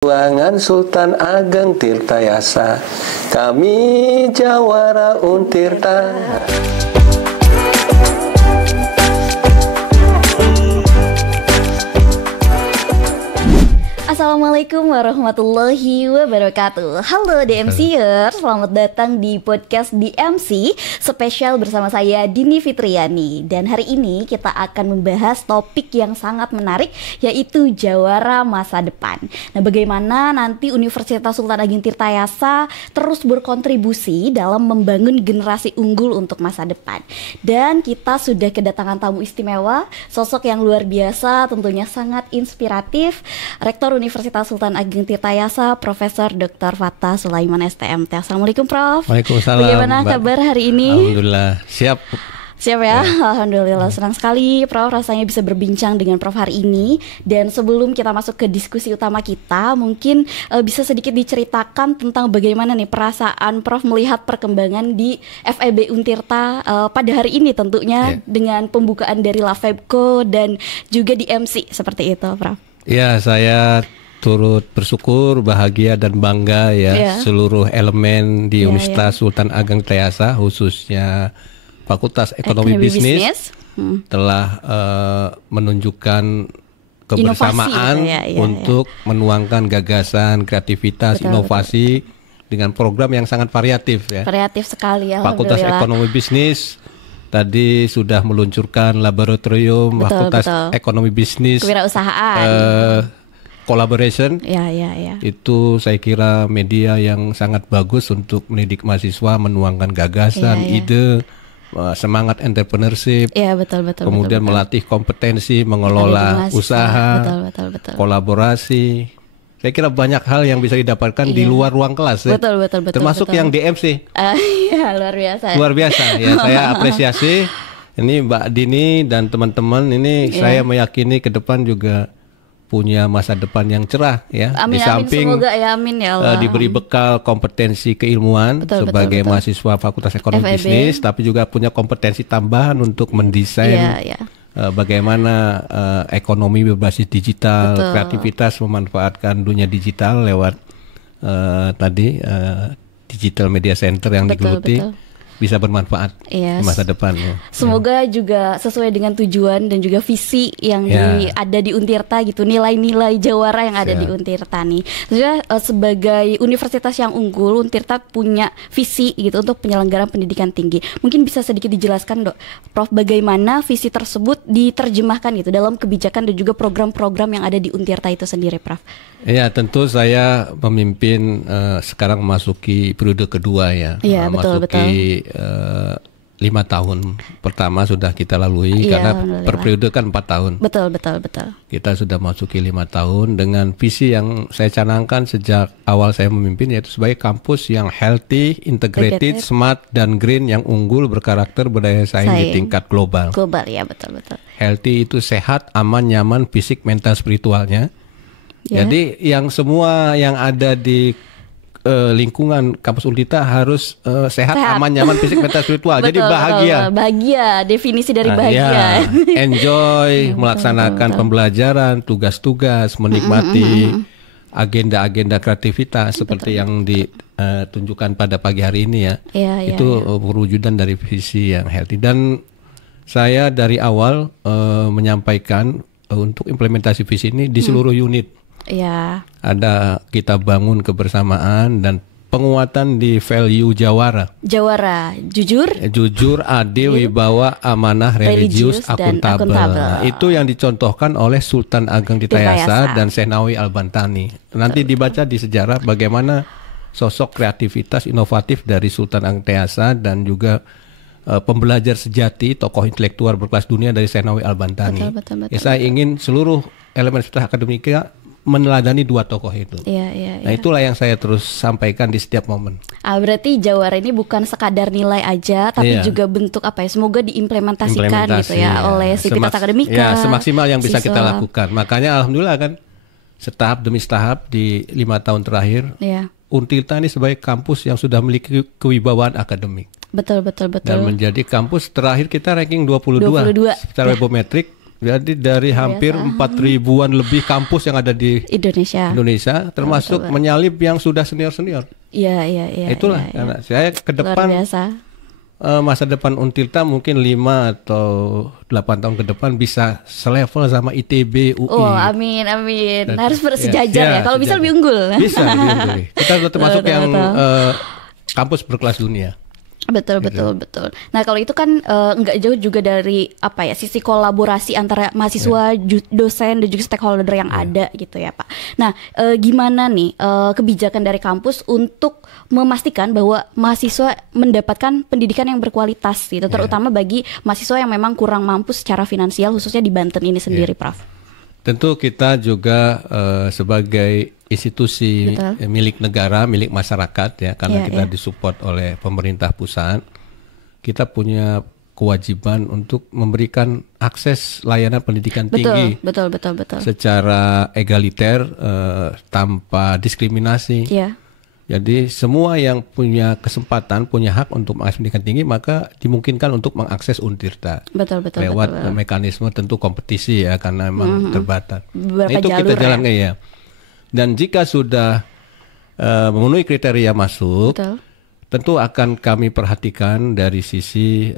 Ruangan Sultan Ageng Tirtayasa, kami Jawara Untirta. Assalamualaikum warahmatullahi wabarakatuh. Halo DMCers, selamat datang di podcast DMC spesial bersama saya Dini Fitriani. Dan hari ini kita akan membahas topik yang sangat menarik, yaitu Jawara Masa Depan. Nah, bagaimana nanti Universitas Sultan Ageng Tirtayasa terus berkontribusi dalam membangun generasi unggul untuk masa depan. Dan kita sudah kedatangan tamu istimewa, sosok yang luar biasa, tentunya sangat inspiratif, Rektor Universitas Sultan Ageng Tirtayasa, Profesor Dr. Fathah Sulaiman STMT. Assalamualaikum Prof. Waalaikumsalam. Bagaimana kabar hari ini? Alhamdulillah, siap. Siap ya? Alhamdulillah, senang sekali Prof rasanya bisa berbincang dengan Prof hari ini. Dan sebelum kita masuk ke diskusi utama kita, mungkin bisa sedikit diceritakan tentang bagaimana nih perasaan Prof melihat perkembangan di FEB Untirta pada hari ini tentunya dengan pembukaan dari Lafebco dan juga di MC seperti itu Prof. Ya, saya turut bersyukur, bahagia dan bangga seluruh elemen di Universitas Sultan Ageng Tirtayasa, khususnya Fakultas Ekonomi Bisnis telah menunjukkan kebersamaan untuk menuangkan gagasan, kreativitas, inovasi dengan program yang sangat variatif ya. Variatif sekali ya. Fakultas Ekonomi Bisnis tadi sudah meluncurkan laboratorium Fakultas Ekonomi Bisnis kewirausahaan collaboration. Itu saya kira media yang sangat bagus untuk mendidik mahasiswa menuangkan gagasan, ide, semangat entrepreneurship. Kemudian melatih kompetensi mengelola usaha, kolaborasi. Saya kira banyak hal yang bisa didapatkan di luar ruang kelas termasuk yang DMC. Luar biasa. Luar biasa ya, saya apresiasi ini Mbak Dini dan teman-teman ini. Saya meyakini ke depan juga punya masa depan yang cerah ya. Amin, di samping semoga ya, amin ya Allah. Diberi bekal kompetensi keilmuan sebagai mahasiswa Fakultas Ekonomi Bisnis, tapi juga punya kompetensi tambahan untuk mendesain bagaimana ekonomi berbasis digital, kreativitas memanfaatkan dunia digital lewat digital media center yang digeluti bisa bermanfaat di masa depan. Semoga juga sesuai dengan tujuan dan juga visi yang ada di Untirta gitu, nilai-nilai Jawara yang ada di Untirta nih. Sebenarnya sebagai universitas yang unggul, Untirta punya visi gitu untuk penyelenggaraan pendidikan tinggi. Mungkin bisa sedikit dijelaskan Dok, Prof, bagaimana visi tersebut diterjemahkan gitu dalam kebijakan dan juga program-program yang ada di Untirta itu sendiri, Prof. Ya, tentu saya memimpin sekarang memasuki periode kedua ya. Memasuki 5 tahun pertama sudah kita lalui karena per periode kan 4 tahun. Betul. Kita sudah masuki 5 tahun dengan visi yang saya canangkan sejak awal saya memimpin, yaitu sebagai kampus yang healthy, integrated, smart dan green, yang unggul, berkarakter, berdaya saing di tingkat global. Betul. Healthy itu sehat, aman, nyaman, fisik, mental, spiritualnya. Jadi yang semua yang ada di lingkungan kampus Untirta harus sehat, aman, nyaman, fisik, mental, spiritual. Jadi bahagia. Bahagia, definisi dari bahagia. Enjoy melaksanakan pembelajaran, tugas-tugas, menikmati agenda-agenda kreativitas seperti yang ditunjukkan pada pagi hari ini ya. Itu perwujudan dari visi yang healthy. Dan saya dari awal menyampaikan untuk implementasi visi ini di seluruh unit. Ada kita bangun kebersamaan dan penguatan di value Jawara, jujur, adil, wibawa, amanah, religius, akuntabel. Itu yang dicontohkan oleh Sultan Ageng Tirtayasa dan Senawi Al-Bantani. Nanti dibaca di sejarah bagaimana sosok kreativitas inovatif dari Sultan Ageng Tirtayasa dan juga pembelajar sejati, tokoh intelektual berkelas dunia dari Senawi Al-Bantani. Saya ingin seluruh elemen akademika meneladani dua tokoh itu. Nah, itulah yang saya terus sampaikan di setiap momen. Berarti Jawara ini bukan sekadar nilai aja, tapi juga bentuk apa ya? Semoga diimplementasikan gitu ya oleh sivitas akademika. Semaksimal yang bisa kita lakukan. Makanya alhamdulillah kan setahap demi setahap di 5 tahun terakhir, Untirta ini sebagai kampus yang sudah memiliki kewibawaan akademik. Betul. Dan menjadi kampus terakhir kita ranking 22 secara webometrik Jadi dari hampir 4.000-an lebih kampus yang ada di Indonesia termasuk menyalip yang sudah senior-senior. Iya. Itulah karena saya ke depan masa depan Untirta mungkin 5 atau 8 tahun ke depan bisa selevel sama ITB, UI. Oh, amin. Dan harus bersejajar ya. Kalau bisa lebih unggul. Bisa lebih unggul. Kita sudah termasuk yang kampus berkelas dunia. Betul. Nah kalau itu kan nggak jauh juga dari sisi kolaborasi antara mahasiswa, dosen dan juga stakeholder yang ada gitu ya Pak. Nah gimana nih kebijakan dari kampus untuk memastikan bahwa mahasiswa mendapatkan pendidikan yang berkualitas gitu, terutama bagi mahasiswa yang memang kurang mampu secara finansial khususnya di Banten ini sendiri, Prof. Tentu kita juga sebagai institusi milik negara, milik masyarakat ya, karena kita disupport oleh pemerintah pusat, kita punya kewajiban untuk memberikan akses layanan pendidikan tinggi, betul. secara egaliter, tanpa diskriminasi. Jadi semua yang punya kesempatan, punya hak untuk mengakses pendidikan tinggi, maka dimungkinkan untuk mengakses Untirta. Lewat mekanisme tentu kompetisi ya, karena memang terbatas. Itu kita jalankan ya. Dan jika sudah memenuhi kriteria masuk, tentu akan kami perhatikan dari sisi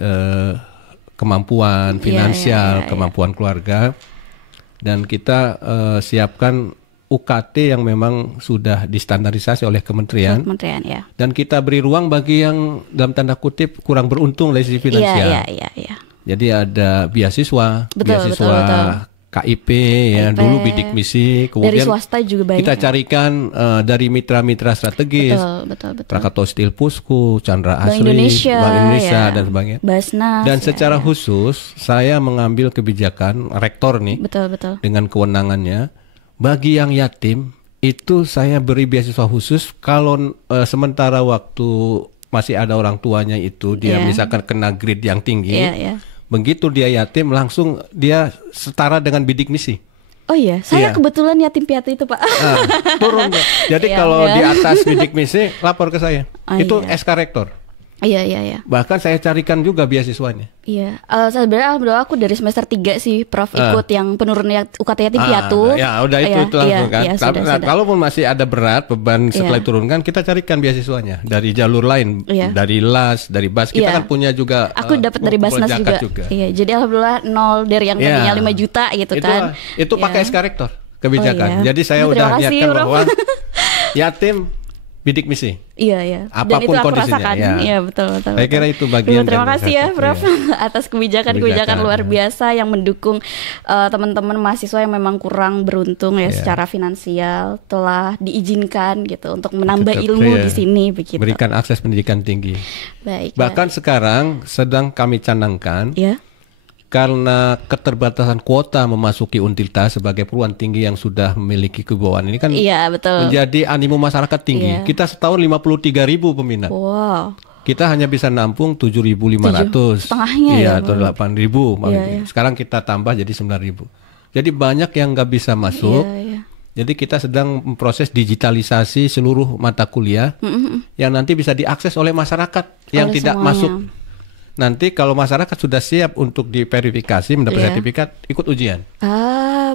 kemampuan finansial, kemampuan keluarga, dan kita siapkan UKT yang memang sudah distandarisasi oleh kementerian ya. Dan kita beri ruang bagi yang dalam tanda kutip kurang beruntung dari sisi finansial. Jadi ada beasiswa, betul. KIP ya, dulu bidik misi, kemudian dari swasta juga banyak. Kita carikan dari mitra-mitra strategis, betul. Krakatau Steel Pusku, Chandra Asri, Bank Indonesia dan sebagainya. Basnas. Dan secara khusus saya mengambil kebijakan rektor nih, betul. dengan kewenangannya bagi yang yatim itu saya beri beasiswa khusus kalau sementara waktu masih ada orang tuanya itu dia misalkan kena grade yang tinggi. Begitu dia yatim langsung dia setara dengan bidik misi. Oh iya, saya kebetulan yatim piatu itu Pak. Turun. Jadi kalau di atas bidik misi lapor ke saya. Itu SK rektor. Iya. Bahkan saya carikan juga beasiswanya. Iya. Sebenarnya alhamdulillah aku dari semester 3 sih Prof ikut yang penurunan UKT yatim piatu. Ya udah itu langsung kan. Sudah. Kalaupun masih ada berat beban setelah diturunkan, kita carikan beasiswanya dari jalur lain, dari LAS, dari BAS. Kita kan punya juga. Aku dapat dari Basnas juga. Iya. Jadi alhamdulillah 0 dari yang tadinya 5 juta gitu kan. Itu pakai SK rektor kebijakan. Jadi saya udah niatkan bahwa yatim bidik misi. Iya. Apapun dan itu aku kondisinya. Rasakan. Iya, betul. Saya kira itu bagian. Terima kasih ya, Prof, atas kebijakan luar biasa yang mendukung teman-teman mahasiswa yang memang kurang beruntung ya secara finansial, telah diizinkan gitu untuk menambah ilmu di sini begitu. Berikan akses pendidikan tinggi. Baik. Bahkan sekarang sedang kami canangkan. Karena keterbatasan kuota memasuki Untirta sebagai perguruan tinggi yang sudah memiliki kewibawaan ini kan menjadi animo masyarakat tinggi. Kita setahun 53.000 peminat. Wow. Kita hanya bisa nampung 7.500. Setengahnya atau 8.000. Sekarang kita tambah jadi 9.000. Jadi banyak yang nggak bisa masuk. Jadi kita sedang memproses digitalisasi seluruh mata kuliah yang nanti bisa diakses oleh masyarakat yang tidak masuk. Nanti kalau masyarakat sudah siap untuk diverifikasi mendapat sertifikat, ikut ujian.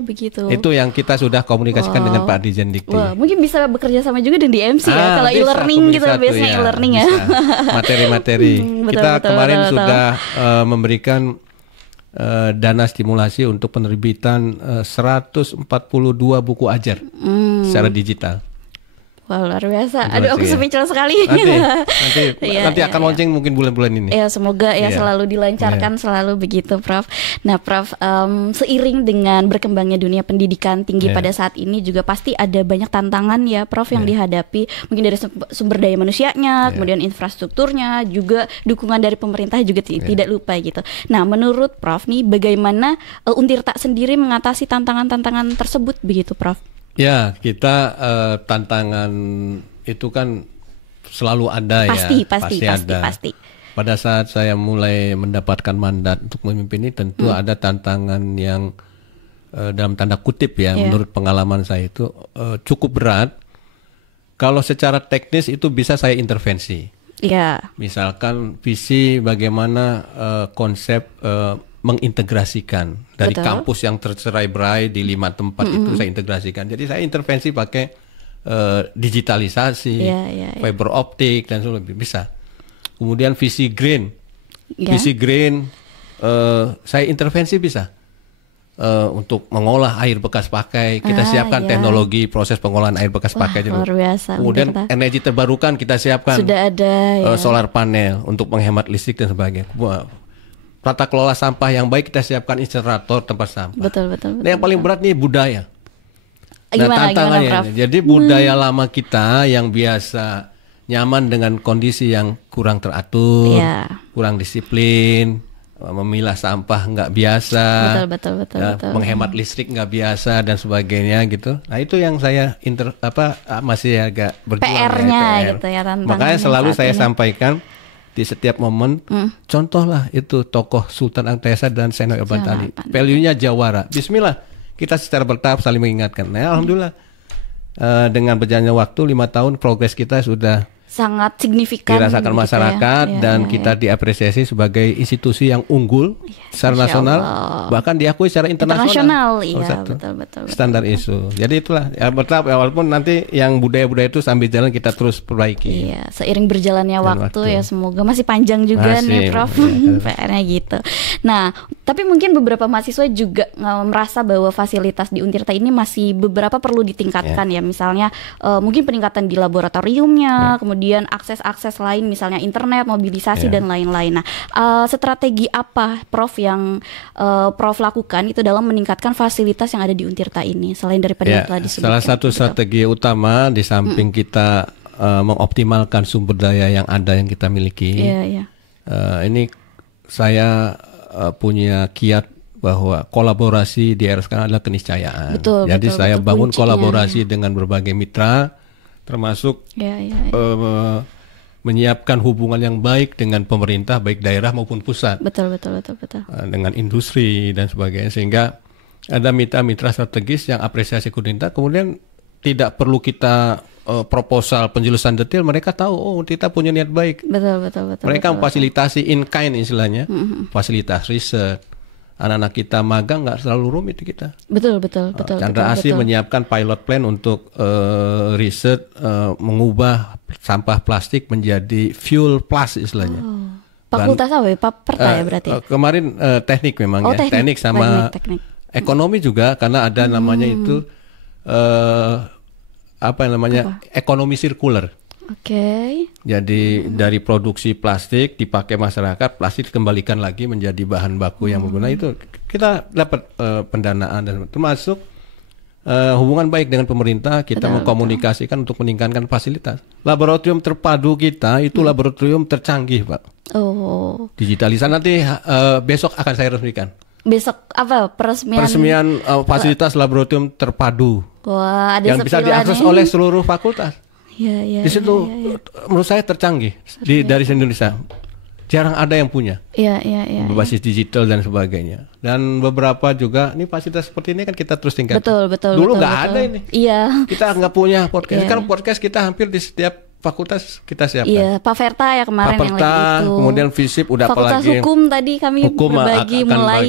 Begitu. Itu yang kita sudah komunikasikan dengan Pak Dirjen Dikti. Mungkin bisa bekerja sama juga dengan DMC ya. Kalau e-learning gitu biasanya e-learning ya. Materi-materi. Kita kemarin sudah memberikan dana stimulasi untuk penerbitan 142 buku ajar secara digital. Wah, luar biasa. Aduh, aku speechless sekali. Nanti akan launching mungkin bulan-bulan ini. Ya, semoga selalu dilancarkan, selalu begitu, Prof. Nah, Prof, seiring dengan berkembangnya dunia pendidikan tinggi pada saat ini juga pasti ada banyak tantangan ya, Prof, yang dihadapi. Mungkin dari sumber daya manusianya, kemudian infrastrukturnya, juga dukungan dari pemerintah juga tidak lupa gitu. Nah, menurut Prof nih, bagaimana Untirta sendiri mengatasi tantangan-tantangan tersebut begitu, Prof? Ya, kita tantangan itu kan selalu ada pasti. Pada saat saya mulai mendapatkan mandat untuk memimpin ini tentu ada tantangan yang dalam tanda kutip menurut pengalaman saya itu cukup berat. Kalau secara teknis itu bisa saya intervensi. Misalkan visi bagaimana konsep mengintegrasikan dari kampus yang tercerai-berai di 5 tempat itu saya integrasikan. Jadi saya intervensi pakai digitalisasi, fiber optik dan sebagainya bisa. Kemudian visi green, saya intervensi bisa untuk mengolah air bekas pakai. Kita siapkan teknologi proses pengolahan air bekas pakai. Luar biasa. Kemudian energi terbarukan kita siapkan. Sudah ada solar panel untuk menghemat listrik dan sebagainya. Tata kelola sampah yang baik kita siapkan incinerator tempat sampah. Betul. Nah, yang paling berat nih budaya. Gimana, jadi budaya lama kita yang biasa nyaman dengan kondisi yang kurang teratur, kurang disiplin, memilah sampah nggak biasa, betul. menghemat listrik nggak biasa dan sebagainya gitu. Nah itu yang saya masih agak berjuang. PR-nya gitu ya, makanya selalu saya sampaikan di setiap momen, contohlah itu tokoh Sultan Antesa dan Seno Irban tadi, value-nya jawara. Bismillah. Kita secara bertahap saling mengingatkan. Nah, alhamdulillah dengan berjalannya waktu 5 tahun progres kita sudah sangat signifikan dirasakan masyarakat dan kita diapresiasi sebagai institusi yang unggul secara nasional, bahkan diakui secara internasional. Betul. Standar ISO. Jadi itulah ya, bertahap walaupun nanti yang budaya-budaya itu sambil jalan kita terus perbaiki. Iya, seiring berjalannya waktu ya, semoga masih panjang juga nih Prof. PR-nya gitu. Nah, tapi mungkin beberapa mahasiswa juga merasa bahwa fasilitas di Untirta ini masih beberapa perlu ditingkatkan ya. Misalnya mungkin peningkatan di laboratoriumnya, kemudian akses-akses lain misalnya internet, mobilisasi dan lain-lain. Nah, strategi apa Prof yang Prof lakukan itu dalam meningkatkan fasilitas yang ada di Untirta ini selain daripada yang telah disebutkan? Salah satu strategi utama di samping kita mengoptimalkan sumber daya yang ada yang kita miliki. Ini saya punya kiat bahwa kolaborasi di era sekarang adalah keniscayaan. Jadi saya bangun kolaborasi dengan berbagai mitra, termasuk menyiapkan hubungan yang baik dengan pemerintah baik daerah maupun pusat. Betul. Dengan industri dan sebagainya, sehingga ada mitra-mitra strategis yang apresiasi Untirta. Kemudian tidak perlu kita proposal penjelasan detail, mereka tahu kita punya niat baik. Betul. Mereka memfasilitasi in kind istilahnya, fasilitas riset. Anak-anak kita magang nggak selalu rumit kita. Betul. Chandra Asih menyiapkan pilot plan untuk riset mengubah sampah plastik menjadi fuel plus istilahnya. Fakultas apa ya? Perta ya berarti? Kemarin teknik memang teknik sama teknik. Ekonomi juga karena ada namanya itu ekonomi sirkular. Jadi dari produksi plastik dipakai masyarakat, plastik dikembalikan lagi menjadi bahan baku yang berguna. Itu kita dapat pendanaan dan termasuk hubungan baik dengan pemerintah. Kita mengkomunikasikan untuk meningkatkan fasilitas. Laboratorium terpadu kita itu laboratorium tercanggih, Pak. Digitalisasi nanti besok akan saya resmikan. Besok apa peresmian fasilitas laboratorium terpadu. Wah, ada yang bisa diakses oleh seluruh fakultas. Di situ menurut saya tercanggih dari Indonesia. Jarang ada yang punya. Berbasis digital dan sebagainya. Dan beberapa juga ini fasilitas seperti ini kan kita terus tingkatkan. Dulu nggak ada ini. Kita nggak punya podcast. Sekarang podcast kita hampir di setiap fakultas kita siapkan. Pak Verta ya kemarin yang lagi itu. Kemudian FISIP udah Fakultas apalagi. Hukum tadi kami berbagi mulai.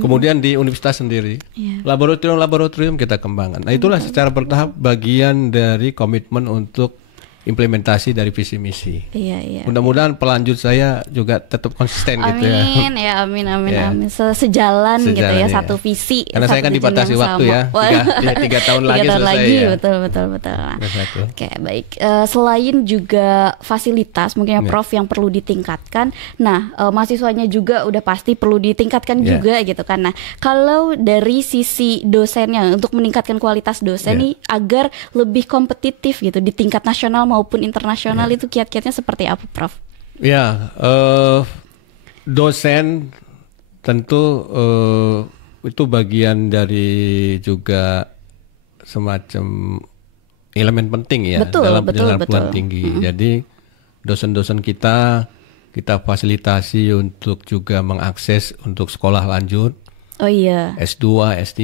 Kemudian di universitas sendiri. Laboratorium kita kembangkan. Nah, itulah secara bertahap bagian dari komitmen untuk implementasi dari visi misi. Mudah-mudahan pelanjut saya juga tetap konsisten gitu ya. Amin. Sejalan gitu ya, satu visi. Karena saya kan dibatasi waktu ya. 3 tahun lagi selesai ya. Betul. Oke, baik. Selain juga fasilitas mungkin Prof yang perlu ditingkatkan. Nah, mahasiswanya juga udah pasti perlu ditingkatkan juga gitu kan. Nah, kalau dari sisi dosennya untuk meningkatkan kualitas dosen nih agar lebih kompetitif gitu di tingkat nasional maupun internasional itu kiat-kiatnya seperti apa, Prof? Dosen tentu itu bagian dari juga semacam elemen penting ya dalam perjalanan perguruan tinggi. Jadi dosen-dosen kita fasilitasi untuk juga mengakses untuk sekolah lanjut. S2, S3,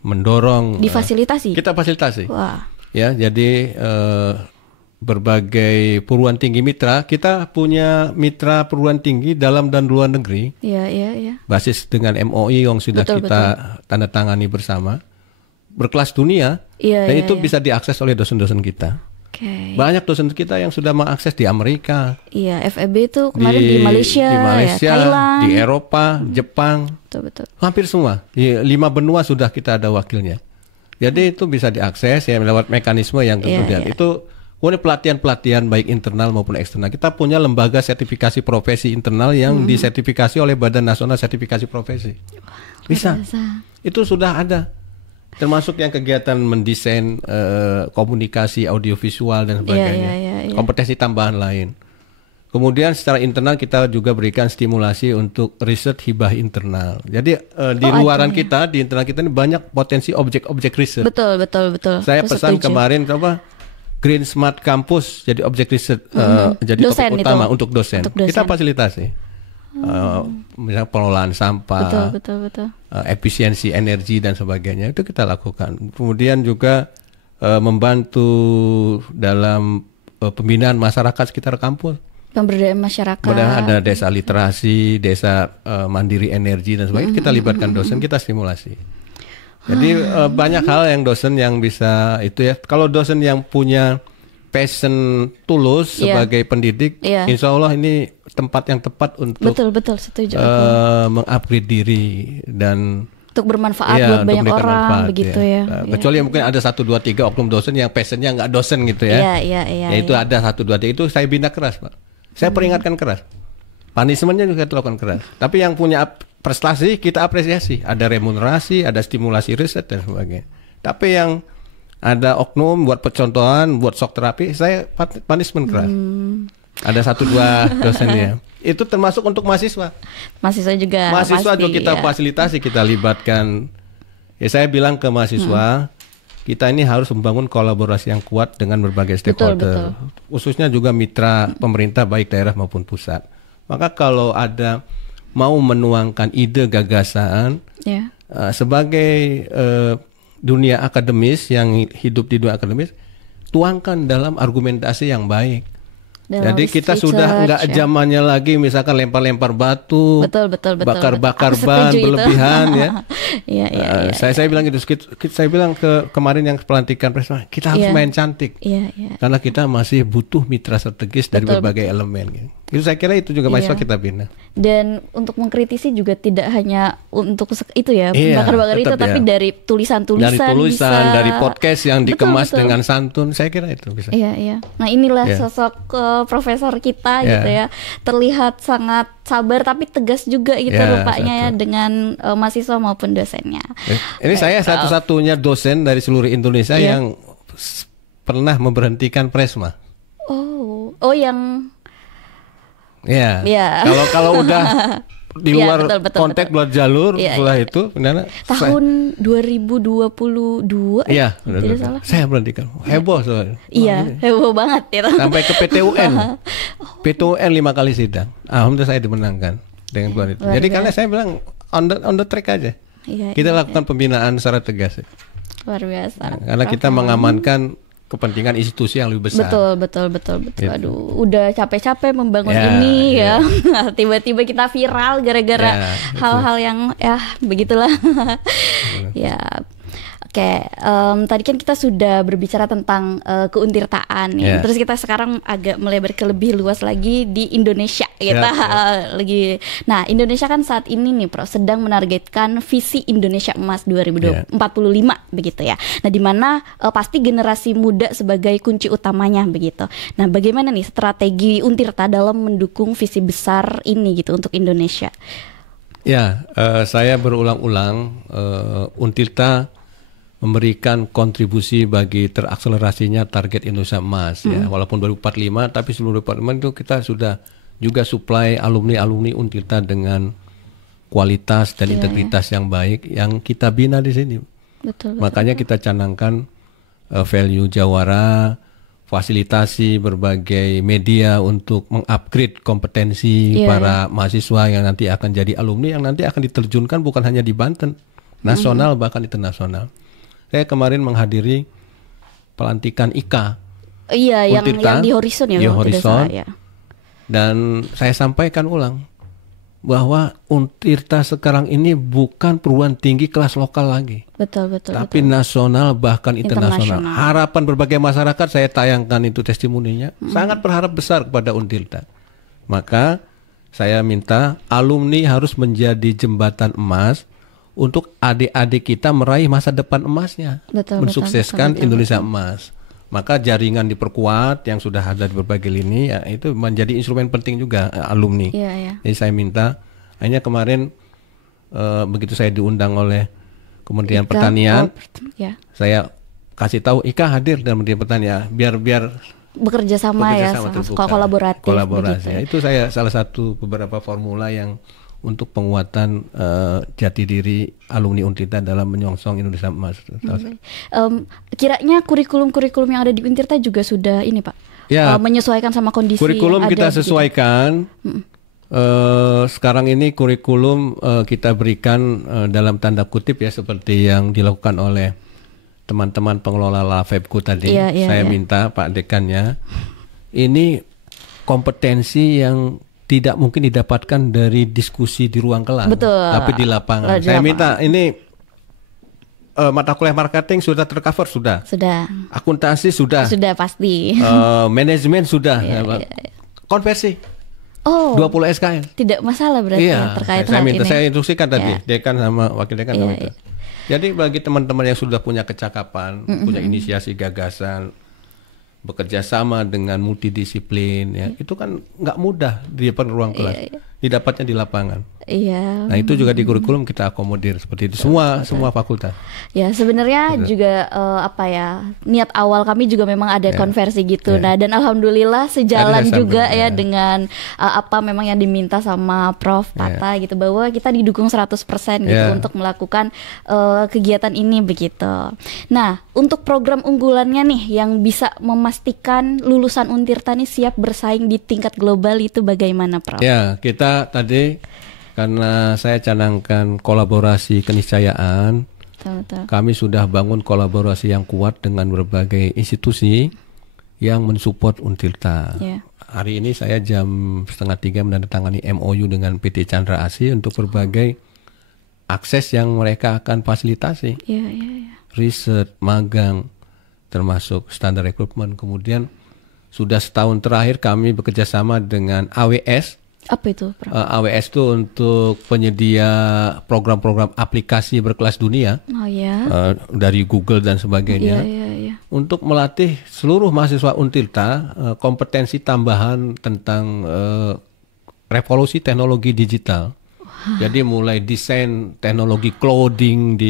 mendorong. Difasilitasi? Kita fasilitasi. Wah. Ya, jadi berbagai perguruan tinggi mitra. Kita punya mitra perguruan tinggi dalam dan luar negeri. Iya. Basis dengan MOI yang sudah kita tanda tangani bersama. Berkelas dunia. Dan itu bisa diakses oleh dosen-dosen kita. Banyak dosen kita yang sudah mengakses di Amerika. Iya, FEB itu kemarin di Malaysia, Thailand, di Eropa, Jepang. Betul. Hampir semua. Di 5 benua sudah kita ada wakilnya. Jadi itu bisa diakses ya lewat mekanisme yang kemudian itu kemudian pelatihan-pelatihan baik internal maupun eksternal. Kita punya lembaga sertifikasi profesi internal yang disertifikasi oleh Badan Nasional Sertifikasi Profesi. Bisa. Itu sudah ada. Termasuk yang kegiatan mendesain komunikasi audiovisual dan sebagainya. Kompetensi tambahan lain. Kemudian secara internal kita juga berikan stimulasi untuk riset hibah internal. Jadi di luaran kita, di internal kita ini banyak potensi objek-objek riset. Betul. Saya pesan kemarin Green Smart Campus jadi objek riset, jadi topik utama untuk dosen. Kita fasilitasi. Misalnya pengelolaan sampah, betul. Efisiensi energi dan sebagainya itu kita lakukan. Kemudian juga membantu dalam pembinaan masyarakat sekitar kampus. Pemberdayaan masyarakat. Ada desa literasi, desa mandiri energi dan sebagainya. Kita libatkan dosen, kita stimulasi. Jadi banyak hal yang dosen yang bisa itu ya. Kalau dosen yang punya passion tulus sebagai pendidik, insya Allah ini tempat yang tepat untuk betul setuju. Mengupgrade diri dan untuk bermanfaat buat banyak orang begitu ya. Kecuali mungkin ada 1, 2, 3 oknum dosen yang passionnya nggak dosen gitu ya. Iya. Itu ada 1, 2, 3 itu saya bina keras, Pak. Saya peringatkan keras. Punishment-nya juga kita lakukan keras. Tapi yang punya prestasi kita apresiasi. Ada remunerasi, ada stimulasi riset dan sebagainya. Tapi yang ada oknum buat percontohan, buat shock terapi, saya punishment keras. Ada 1, 2 dosen ya. Itu termasuk untuk mahasiswa. Mahasiswa juga. Mahasiswa juga kita fasilitasi, kita libatkan. Ya saya bilang ke mahasiswa, kita ini harus membangun kolaborasi yang kuat dengan berbagai stakeholder. Khususnya juga mitra pemerintah baik daerah maupun pusat. Maka kalau ada mau menuangkan ide gagasan sebagai dunia akademis yang hidup di dunia akademis, tuangkan dalam argumentasi yang baik. Jadi kita sudah nggak zamannya lagi misalkan lempar-lempar batu, bakar-bakar ban berlebihan ya. Saya bilang gitu, saya bilang kemarin yang pelantikan presiden, kita harus main cantik, karena kita masih butuh mitra strategis dari berbagai elemen. Itu saya kira itu juga mahasiswa kita bina. Dan untuk mengkritisi juga tidak hanya untuk itu ya, bakar-bakar itu, tapi dari tulisan-tulisan, dari podcast yang dikemas dengan santun, saya kira itu bisa. Iya. Nah inilah sosok profesor kita gitu ya, terlihat sangat sabar tapi tegas juga gitu rupanya ya dengan mahasiswa maupun dosennya. Ini saya satu-satunya dosen dari seluruh Indonesia yang pernah memberhentikan Presma. Oh yang kalau udah di luar konteks luar jalur setelah itu tahun 2022 tidak salah saya berhentikan. Heboh soalnya. Heboh banget ya. Sampai ke PT UN 5 kali sidang, alhamdulillah saya dimenangkan dengan tuan itu. Jadi karena saya bilang on the track aja. Kita lakukan pembinaan secara tegas. Luar biasa. Karena kita mengamankan kepentingan institusi yang lebih besar. Betul. Gitu. Aduh, udah capek-capek membangun ini ya. Tiba-tiba kita viral gara-gara hal-hal yang begitulah. Oke, tadi kan kita sudah berbicara tentang keuntirtaan ya. Terus kita sekarang agak melebar ke lebih luas lagi di Indonesia kita lagi. Nah, Indonesia kan saat ini nih Prof sedang menargetkan visi Indonesia Emas 2045 begitu ya. Nah, di mana pasti generasi muda sebagai kunci utamanya begitu. Nah, bagaimana nih strategi Untirta dalam mendukung visi besar ini gitu untuk Indonesia? Saya berulang-ulang Untirta memberikan kontribusi bagi terakselerasinya target Indonesia Emas ya. Walaupun 2045 tapi sebelum 2045 itu kita sudah juga supply alumni Untirta dengan kualitas dan integritas yang baik yang kita bina di sini. Makanya kita canangkan value jawara, fasilitasi berbagai media untuk mengupgrade kompetensi para mahasiswa yang nanti akan jadi alumni yang nanti akan diterjunkan bukan hanya di Banten, nasional bahkan internasional. Saya kemarin menghadiri pelantikan IKA Iya, yang di Horizon ya. Di Horizon. Ya. Dan saya sampaikan ulang bahwa Untirta sekarang ini bukan perguruan tinggi kelas lokal lagi. Betul. Tapi nasional bahkan internasional. Harapan berbagai masyarakat saya tayangkan itu testimoninya. Sangat berharap besar kepada Untirta. Maka saya minta alumni harus menjadi jembatan emas untuk adik-adik kita meraih masa depan emasnya. Mensukseskan Indonesia emas. Maka jaringan diperkuat yang sudah ada di berbagai lini, ya, itu menjadi instrumen penting juga alumni. Jadi saya minta, hanya kemarin begitu saya diundang oleh Kementerian Pertanian, saya kasih tahu Ika hadir dalam Kementerian Pertanian, biar bekerja sama kolaborasi. Ya. Itu saya salah satu beberapa formula yang untuk penguatan jati diri alumni Untirta dalam menyongsong Indonesia Emas. Kiranya kurikulum yang ada di Untirta juga sudah ini Pak, menyesuaikan sama kondisi kurikulum yang kita ada sesuaikan. Sekarang ini kurikulum kita berikan dalam tanda kutip ya seperti yang dilakukan oleh teman-teman pengelola LAFEBKU tadi. Saya minta Pak Dekannya, ini kompetensi yang tidak mungkin didapatkan dari diskusi di ruang kelas, tapi di lapangan. Saya minta ini mata kuliah marketing sudah tercover, sudah. Akuntansi sudah pasti. Manajemen sudah. Konversi. 20 SKL. Tidak masalah berarti terkait hal ini. Saya instruksikan tadi dekan sama wakil dekan sama itu. Jadi bagi teman-teman yang sudah punya kecakapan, punya inisiasi gagasan, bekerja sama dengan multidisiplin, ya itu kan nggak mudah di depan ruang kelas, didapatnya di lapangan. Nah itu juga di kurikulum kita akomodir seperti itu semua fakultas. Ya sebenarnya juga niat awal kami juga memang ada konversi gitu. Nah dan alhamdulillah sejalan juga dengan apa memang yang diminta sama Prof Tata gitu, bahwa kita didukung 100% gitu untuk melakukan kegiatan ini begitu. Nah untuk program unggulannya nih yang bisa memastikan lulusan Untirta nih siap bersaing di tingkat global itu bagaimana Prof? Ya kita tadi karena saya canangkan kolaborasi keniscayaan, kami sudah bangun kolaborasi yang kuat dengan berbagai institusi yang mensupport Untirta. Hari ini saya jam 2:30 menandatangani MOU dengan PT Chandra Asih untuk berbagai akses yang mereka akan fasilitasi. Riset, magang, termasuk standar rekrutmen. Kemudian sudah setahun terakhir kami bekerja sama dengan AWS. Apa itu, Prof? AWS itu untuk penyedia program-program aplikasi berkelas dunia dari Google dan sebagainya, untuk melatih seluruh mahasiswa Untirta kompetensi tambahan tentang revolusi teknologi digital. Jadi mulai desain teknologi clouding,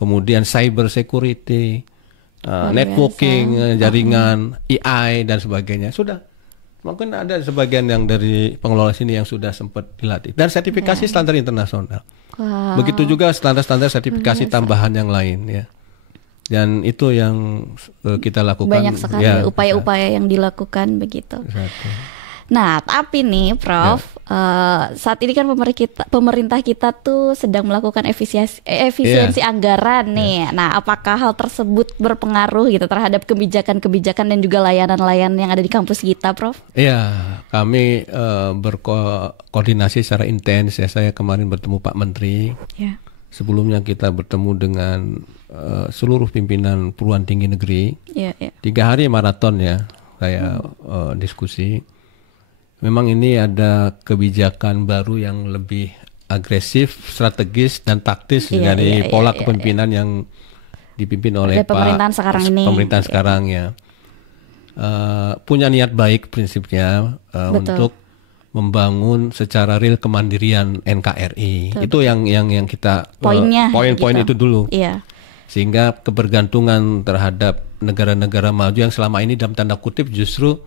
kemudian cyber security, networking, jaringan, AI dan sebagainya sudah. Mungkin ada sebagian yang dari pengelola sini yang sudah sempat dilatih. Dan sertifikasi standar internasional. Begitu juga standar-standar sertifikasi tambahan yang lain ya. Dan itu yang kita lakukan. Banyak sekali upaya-upaya yang dilakukan begitu. Nah, tapi nih Prof, saat ini kan pemerintah kita tuh sedang melakukan efisiensi anggaran nih. Nah, apakah hal tersebut berpengaruh gitu terhadap kebijakan-kebijakan dan juga layanan-layanan yang ada di kampus kita, Prof? Iya, kami berkoordinasi secara intens ya. Saya kemarin bertemu Pak Menteri. Sebelumnya kita bertemu dengan seluruh pimpinan perguruan tinggi negeri. 3 hari maraton ya, saya diskusi. Memang ini ada kebijakan baru yang lebih agresif, strategis dan taktis dari pola kepemimpinan yang dipimpin oleh pemerintahan sekarang ya. Punya niat baik prinsipnya untuk membangun secara real kemandirian NKRI. Itu yang kita poin-poin itu dulu. Sehingga kebergantungan terhadap negara-negara maju yang selama ini dalam tanda kutip justru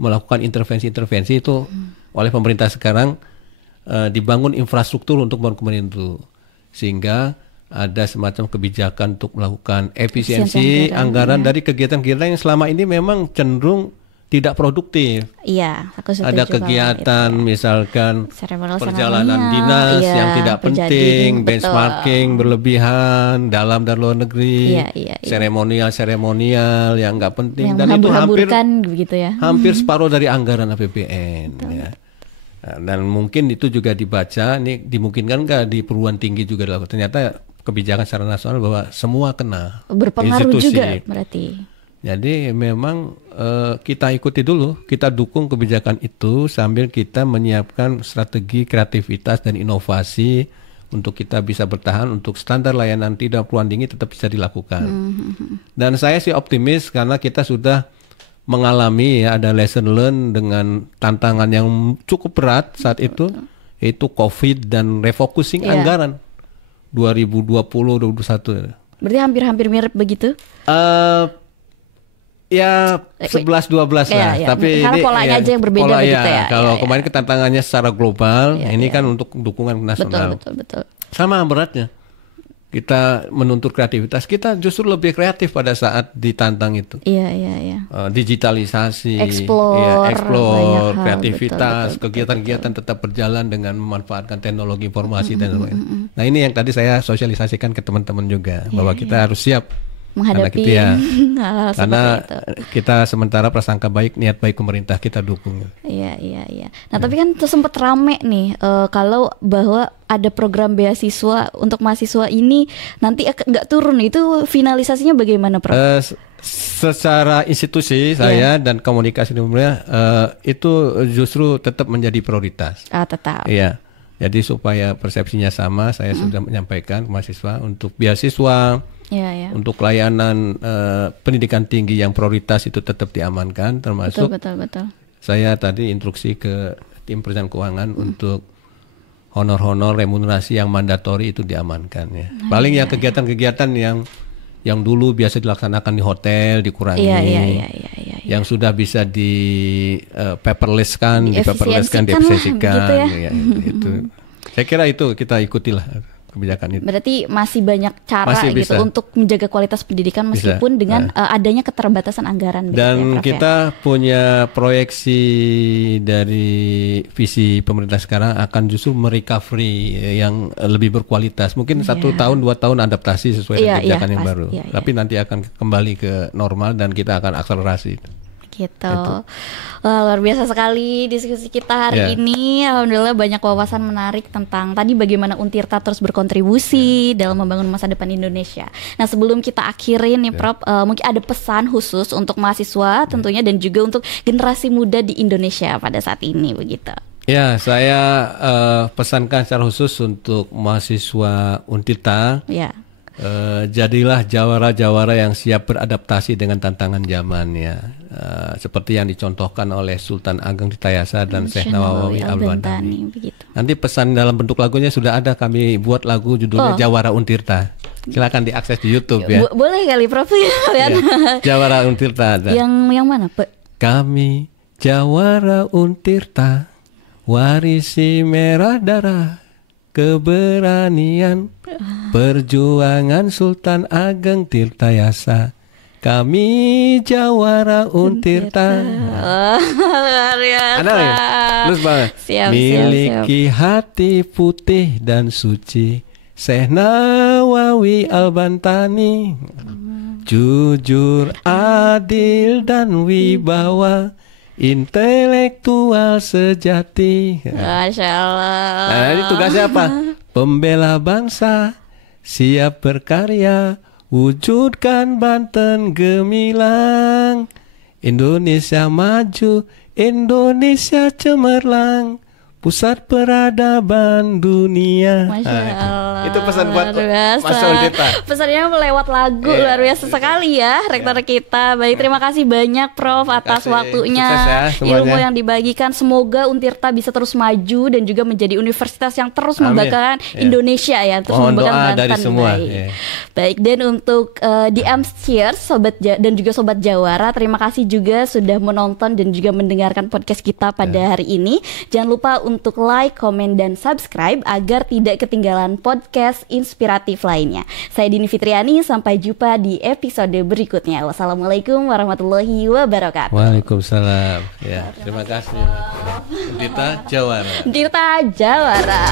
melakukan intervensi-intervensi itu oleh pemerintah sekarang, dibangun infrastruktur untuk membangun itu, sehingga ada semacam kebijakan untuk melakukan efisiensi anggaran dari kegiatan-kegiatan yang selama ini memang cenderung tidak produktif. Iya, aku setuju. Ada kegiatan misalkan perjalanan dinas yang tidak penting, benchmarking berlebihan dalam dan luar negeri, seremonial yang nggak penting, yang dan itu hampir separuh dari anggaran APBN. Ya. Dan mungkin itu juga dibaca, ini dimungkinkan nggak di perguruan tinggi juga dilakukan. Ternyata kebijakan secara nasional bahwa semua kena, berpengaruh institusi juga berarti. Jadi memang kita ikuti dulu, kita dukung kebijakan itu sambil kita menyiapkan strategi kreativitas dan inovasi untuk kita bisa bertahan, untuk standar layanan tidak perguruan tinggi tetap bisa dilakukan. Dan saya sih optimis karena kita sudah mengalami ada lesson learn dengan tantangan yang cukup berat saat itu, yaitu COVID dan refocusing anggaran 2020-2021. Berarti hampir-hampir mirip begitu? Ya 11-12 lah, tapi ini polanya aja yang berbeda begitu ya. Kalau kemarin tantangannya secara global, ini kan untuk dukungan nasional. Betul. Sama beratnya. Kita menuntut kreativitas, kita justru lebih kreatif pada saat ditantang itu. Iya. Digitalisasi, explore kreativitas, kegiatan-kegiatan tetap berjalan dengan memanfaatkan teknologi informasi dan lain-lain. Nah ini yang tadi saya sosialisasikan ke teman-teman juga, bahwa kita harus siap menghadapi hal karena itu. Kita sementara prasangka baik, niat baik pemerintah kita dukung. Iya. Nah tapi kan sempat rame nih kalau bahwa ada program beasiswa untuk mahasiswa ini nanti nggak turun, itu finalisasinya bagaimana, Prof? Secara institusi saya dan komunikasi umumnya itu justru tetap menjadi prioritas. Tetap. Iya. Jadi supaya persepsinya sama, saya sudah menyampaikan ke mahasiswa untuk beasiswa. Untuk layanan pendidikan tinggi yang prioritas itu tetap diamankan, termasuk betul. Saya tadi instruksi ke tim perencanaan keuangan untuk honor-honor remunerasi yang mandatori itu diamankan ya. Paling yang kegiatan-kegiatan yang dulu biasa dilaksanakan di hotel dikurangi. Yang sudah bisa di paperless-kan, diefisiensikan gitu ya. Itu. Saya kira itu kita ikutilah kebijakan itu. Berarti masih banyak cara gitu untuk menjaga kualitas pendidikan meskipun dengan adanya keterbatasan anggaran. Dan kita punya proyeksi dari visi pemerintah sekarang akan justru merecovery yang lebih berkualitas. Mungkin 1 tahun 2 tahun adaptasi sesuai dengan kebijakan yang baru. Tapi nanti akan kembali ke normal dan kita akan akselerasi. Gitu. Wah, luar biasa sekali diskusi kita hari ini. Alhamdulillah banyak wawasan menarik tentang tadi bagaimana Untirta terus berkontribusi dalam membangun masa depan Indonesia. Nah sebelum kita akhirin nih Prof, mungkin ada pesan khusus untuk mahasiswa tentunya dan juga untuk generasi muda di Indonesia pada saat ini begitu. Ya, saya pesankan secara khusus untuk mahasiswa Untirta. Jadilah jawara-jawara yang siap beradaptasi dengan tantangan zaman ya. Seperti yang dicontohkan oleh Sultan Ageng Tirtayasa dan Syekh Nawawi Al-Bantani. Nanti pesan dalam bentuk lagunya sudah ada, kami buat lagu judulnya Jawara Untirta. Silakan diakses di YouTube ya. Boleh kali Prof ya. Jawara Untirta. Yang mana, Pak? Kami Jawara Untirta, warisi merah darah keberanian perjuangan Sultan Ageng Tirtayasa. Kami Jawara Untirta. Luar biasa. Miliki hati putih dan suci, Syekh Nawawi Al-Bantani. Jujur, adil dan wibawa, intelektual sejati. Masya Allah. Nah, ini tugasnya apa? Pembela bangsa, siap berkarya, wujudkan Banten gemilang. Indonesia maju, Indonesia cemerlang, pusat peradaban dunia. Masya Allah. Itu pesan buat Mas Untirta. Pesannya lewat lagu, luar biasa sekali ya rektor kita. Baik, terima kasih banyak Prof atas waktunya, ilmu yang dibagikan. Semoga Untirta bisa terus maju dan juga menjadi universitas yang terus membanggakan Indonesia ya, terus membanggakan Banten. Dari semua. Baik, dan untuk DM Cheers Sobat dan juga Sobat Jawara, terima kasih juga sudah menonton dan juga mendengarkan podcast kita pada hari ini. Jangan lupa untuk like, komen, dan subscribe agar tidak ketinggalan podcast inspiratif lainnya. Saya Dini Fitriani, sampai jumpa di episode berikutnya. Wassalamualaikum warahmatullahi wabarakatuh. Waalaikumsalam. Ya, terima kasih. Dita Jawara. Dita Jawara.